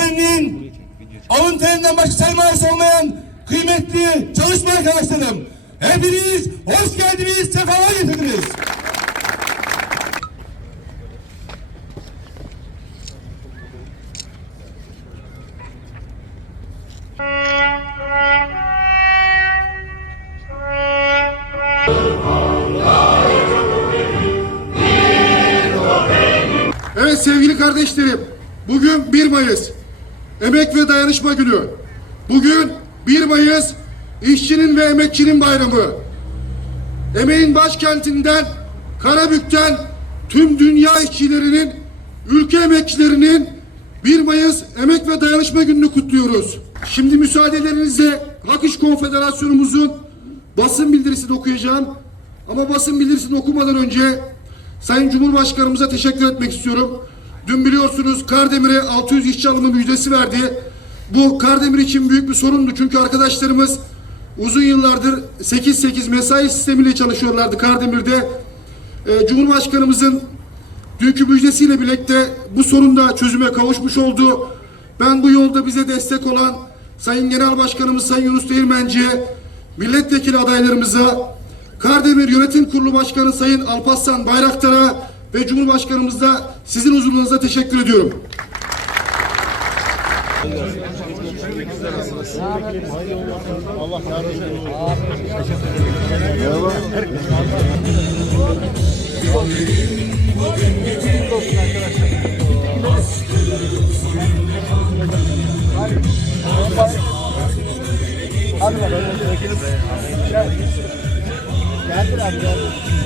terinin alın terinden başka sermayesi olmayan kıymetli çalışma arkadaşlarım. Hepiniz hoş geldiniz, sefalar getirdiniz. Evet sevgili kardeşlerim, bugün 1 Mayıs, Emek ve Dayanışma Günü. Bugün 1 Mayıs, işçinin ve emekçinin bayramı. Emeğin başkentinden, Karabük'ten tüm dünya işçilerinin, ülke emekçilerinin 1 Mayıs Emek ve Dayanışma Günü'nü kutluyoruz. Şimdi müsaadelerinizle Hak İş Konfederasyonumuzun basın bildirisini okuyacağım. Ama basın bildirisini okumadan önce Sayın Cumhurbaşkanımıza teşekkür etmek istiyorum. Dün biliyorsunuz Kardemir'e 600 işçi alımı müjdesi verdi. Bu Kardemir için büyük bir sorundu çünkü arkadaşlarımız uzun yıllardır 8-8 mesai sistemiyle çalışıyorlardı Kardemir'de. Ee, Cumhurbaşkanımızın dünkü müjdesiyle birlikte bu sorun da çözüme kavuşmuş oldu. Ben bu yolda bize destek olan Sayın Genel Başkanımız Sayın Yunus Değirmenci'ye, milletvekili adaylarımıza, Kardemir Yönetim Kurulu Başkanı Sayın Alparslan Bayraktar'a ve Cumhurbaşkanımızla sizin huzurunuzda teşekkür ediyorum. Geldiler geldi.